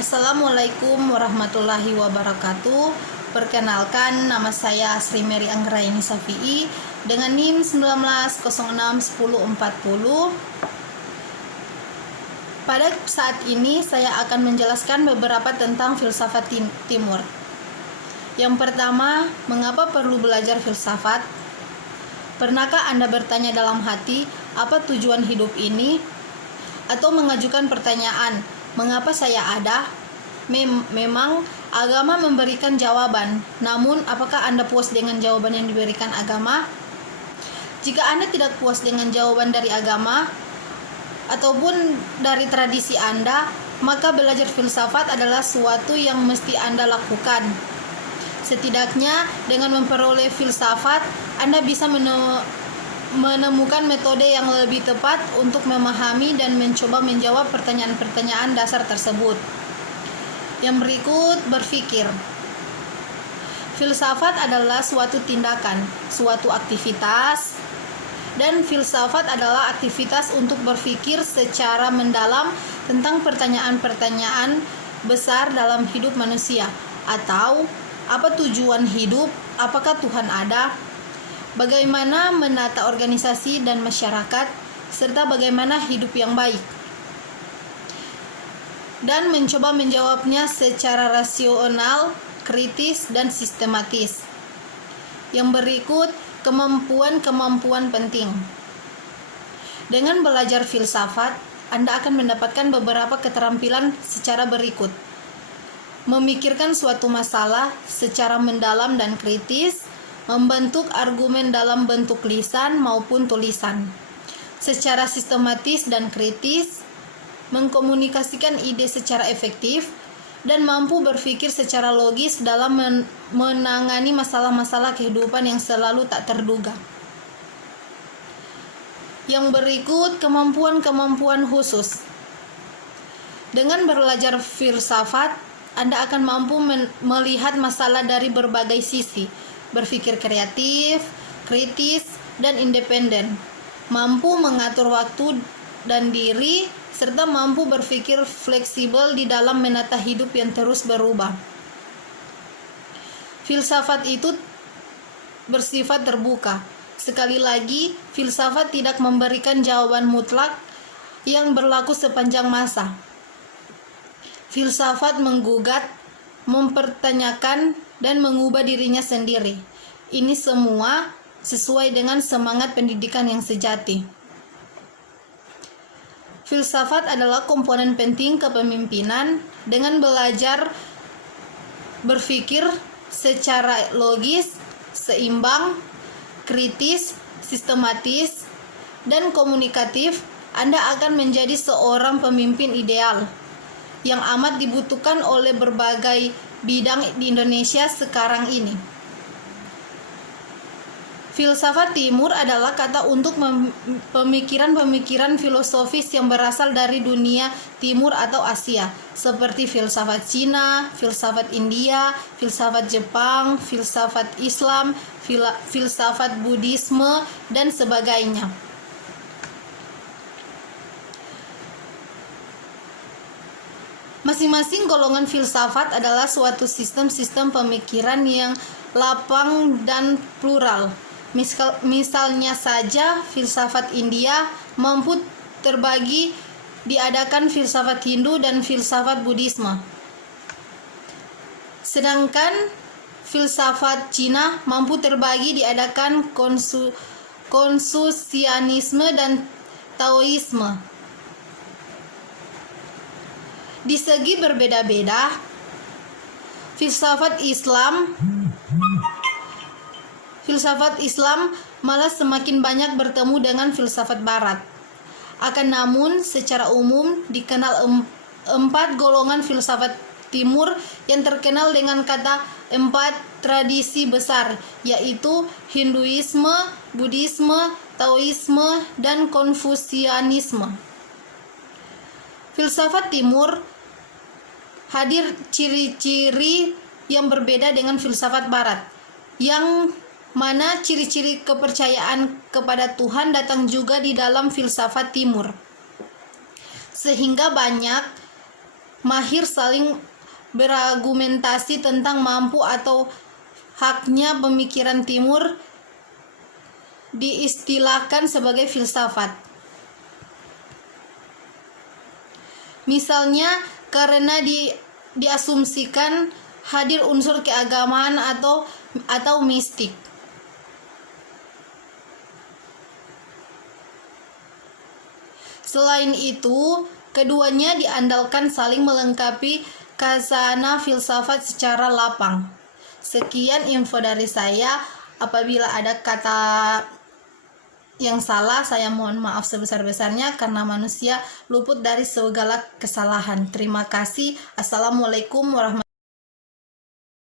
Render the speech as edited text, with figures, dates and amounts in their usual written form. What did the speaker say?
Assalamualaikum warahmatullahi wabarakatuh. Perkenalkan, nama saya Sri Mary Anggraini Safi'i dengan NIM 19061040. Pada saat ini saya akan menjelaskan beberapa tentang filsafat timur. Yang pertama, mengapa perlu belajar filsafat? Pernahkah Anda bertanya dalam hati, apa tujuan hidup ini? Atau mengajukan pertanyaan, mengapa saya ada? Memang agama memberikan jawaban, namun apakah Anda puas dengan jawaban yang diberikan agama? Jika Anda tidak puas dengan jawaban dari agama ataupun dari tradisi Anda, maka belajar filsafat adalah suatu yang mesti Anda lakukan. Setidaknya dengan memperoleh filsafat, Anda bisa menemukan metode yang lebih tepat untuk memahami dan mencoba menjawab pertanyaan-pertanyaan dasar tersebut. Yang berikut, berpikir. Filsafat adalah suatu tindakan, suatu aktivitas, dan filsafat adalah aktivitas untuk berpikir secara mendalam tentang pertanyaan-pertanyaan besar dalam hidup manusia, atau apa tujuan hidup, apakah Tuhan ada, bagaimana menata organisasi dan masyarakat, serta bagaimana hidup yang baik, dan mencoba menjawabnya secara rasional, kritis, dan sistematis. Yang berikut, kemampuan-kemampuan penting. Dengan belajar filsafat, Anda akan mendapatkan beberapa keterampilan secara berikut. Memikirkan suatu masalah secara mendalam dan kritis, membentuk argumen dalam bentuk lisan maupun tulisan secara sistematis dan kritis, mengkomunikasikan ide secara efektif, dan mampu berpikir secara logis dalam menangani masalah-masalah kehidupan yang selalu tak terduga. Yang berikut, kemampuan-kemampuan khusus. Dengan belajar filsafat, Anda akan mampu melihat masalah dari berbagai sisi, berpikir kreatif, kritis, dan independen, mampu mengatur waktu dan diri, serta mampu berpikir fleksibel di dalam menata hidup yang terus berubah. Filsafat itu bersifat terbuka. Sekali lagi, filsafat tidak memberikan jawaban mutlak yang berlaku sepanjang masa. Filsafat menggugat, mempertanyakan, dan mengubah dirinya sendiri. Ini semua sesuai dengan semangat pendidikan yang sejati. Filsafat adalah komponen penting kepemimpinan. Dengan belajar berpikir secara logis, seimbang, kritis, sistematis, dan komunikatif, Anda akan menjadi seorang pemimpin ideal yang amat dibutuhkan oleh berbagai bidang di Indonesia sekarang ini. Filsafat timur adalah kata untuk pemikiran-pemikiran filosofis yang berasal dari dunia timur atau Asia, seperti filsafat Cina, filsafat India, filsafat Jepang, filsafat Islam, filsafat Buddhisme, dan sebagainya. Masing-masing golongan filsafat adalah suatu sistem-sistem pemikiran yang lapang dan plural. Misalnya saja, filsafat India mampu terbagi diadakan filsafat Hindu dan filsafat Buddhisme. Sedangkan filsafat Cina mampu terbagi diadakan Konfusianisme dan Taoisme. Di segi berbeda-beda, filsafat Islam malah semakin banyak bertemu dengan filsafat Barat. Akan namun, secara umum dikenal empat golongan filsafat timur yang terkenal dengan kata empat tradisi besar, yaitu Hinduisme, Buddhisme, Taoisme, dan Konfusianisme. Filsafat timur hadir ciri-ciri yang berbeda dengan filsafat Barat, yang mana ciri-ciri kepercayaan kepada Tuhan datang juga di dalam filsafat timur. Sehingga banyak mahir saling berargumentasi tentang mampu atau haknya pemikiran timur diistilahkan sebagai filsafat. Misalnya karena diasumsikan hadir unsur keagamaan atau mistik. Selain itu, keduanya diandalkan saling melengkapi khazanah filsafat secara lapang. Sekian info dari saya. Apabila ada kata yang salah, saya mohon maaf sebesar-besarnya karena manusia luput dari segala kesalahan. Terima kasih. Assalamualaikum warahmatullahi wabarakatuh.